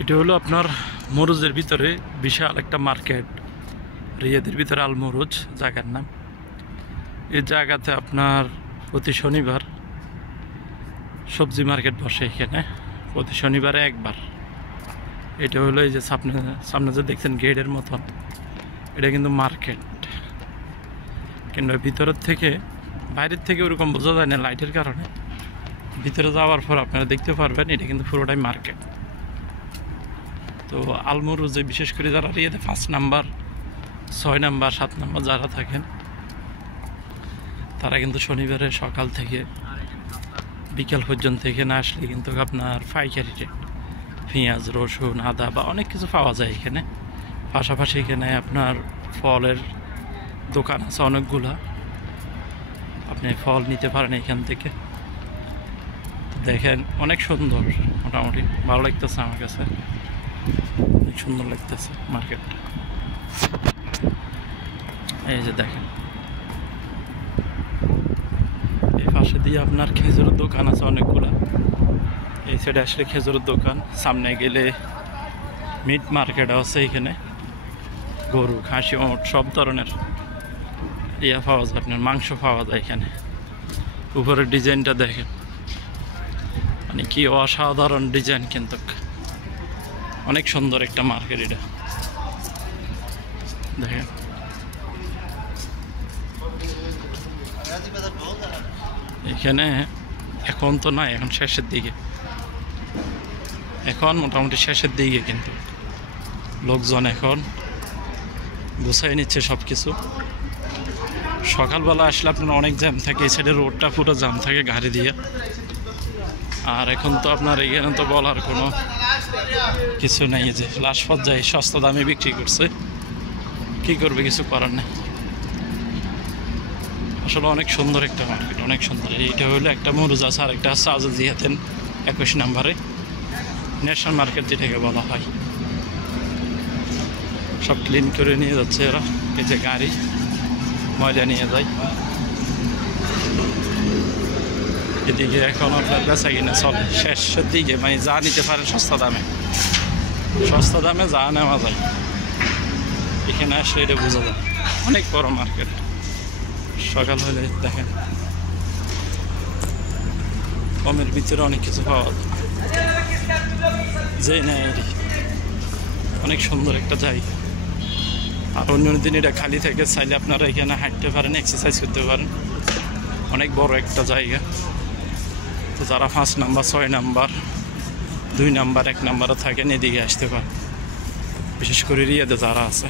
এটা হলো আপনার মরুজের ভিতরে বিশাল একটা মার্কেট, রিয়াদের ভিতরে আল মরুজ জায়গার নাম। এই জায়গাতে আপনার প্রতি শনিবার সবজি মার্কেট বসে এখানে, প্রতি শনিবারে একবার। এটা হলো এই যে সামনে সামনে যে দেখছেন গেটের মতন, এটা কিন্তু মার্কেট। কিন্তু ভিতরের থেকে বাইরের থেকে ওরকম বোঝা যায় না লাইটের কারণে। ভিতরে যাওয়ার পর আপনারা দেখতে পারবেন এটা কিন্তু পুরোটাই মার্কেট। তো আলমরুজে বিশেষ করে যারা রিয়াদে 5 নাম্বার 6 নাম্বার 7 নাম্বার যারা থাকেন, তারা কিন্তু শনিবারে সকাল থেকে বিকেল পর্যন্ত এখানে আসলে কিন্তু আপনার পাইকারি রেট পেঁয়াজ, রসুন, আদা বা অনেক কিছু পাওয়া যায় এখানে। পাশাপাশি এখানে আপনার ফলের দোকান আছে অনেকগুলা, আপনি ফল নিতে পারেন এখান থেকে। দেখেন অনেক সুন্দর, মোটামুটি ভালো লাগতেছে আমার কাছে, অনেক সুন্দর লাগতেছে মার্কেটটা। এই যে দেখেন এই পাশে দিয়ে আপনার খেজুরের দোকান আছে অনেকগুলা। এই সাইডে আসলে খেজুরের দোকান, সামনে গেলে মিট মার্কেট আছে এখানে, গরু, খাসি, ওট সব ধরনের পাওয়া যায়, আপনার মাংস পাওয়া যায় এখানে। উপরের ডিজাইনটা দেখেন, মানে কি অসাধারণ ডিজাইন, কিন্তু অনেক সুন্দর একটা মার্কেট এটা দেখেন। এখানে এখন তো না, এখন শেষের দিকে, এখন মোটামুটি শেষের দিকে, কিন্তু লোকজন এখন গুছাই নিচ্ছে সব কিছু। সকালবেলা আসলে আপনার অনেক জ্যাম থাকে, এই সাইডে রোডটা পুরো জ্যাম থাকে গাড়ি দিয়ে। আর এখন তো আপনার এখানে তো বলার কোনো কিছু নেই, যে লাশ পর্যায়ে সস্তা দামে বিক্রি করছে, কি করবে, কিছু করার নেই। আসলে অনেক সুন্দর একটা মার্কেট, অনেক সুন্দর। এইটা হলো একটা মরুজ আছে, আর একটা আছে আজাদিয়াতেন 21 নাম্বারে ন্যাশনাল মার্কেট যেটাকে বলা হয়। সব ক্লিন করে নিয়ে যাচ্ছে এরা, এই যে গাড়ি ময়লা নিয়ে যায়। এদিকে এখন আপনার বেচা কিনা চলে শেষের দিকে, মানে যা নিতে পারেন সস্তা দামে, সস্তা দামে যা নেওয়া যায় এখানে আসলে এটা বোঝা যায়। অনেক বড় মার্কেট, সকাল হলে দেখেন কমের ভিতরে অনেক কিছু পাওয়া যায়, যে নেয় অনেক সুন্দর একটা জায়গা। আর অন্য দিন এটা খালি থেকে, চাইলে আপনারা এখানে হাঁটতে পারেন, এক্সারসাইজ করতে পারেন, অনেক বড় একটা জায়গা। তো যারা 5 নাম্বার 6 নাম্বার 2 নাম্বার 1 নাম্বারে থাকেন, এদিকে আসতে পারেন, বিশেষ করে রিয়াদে যারা আছে।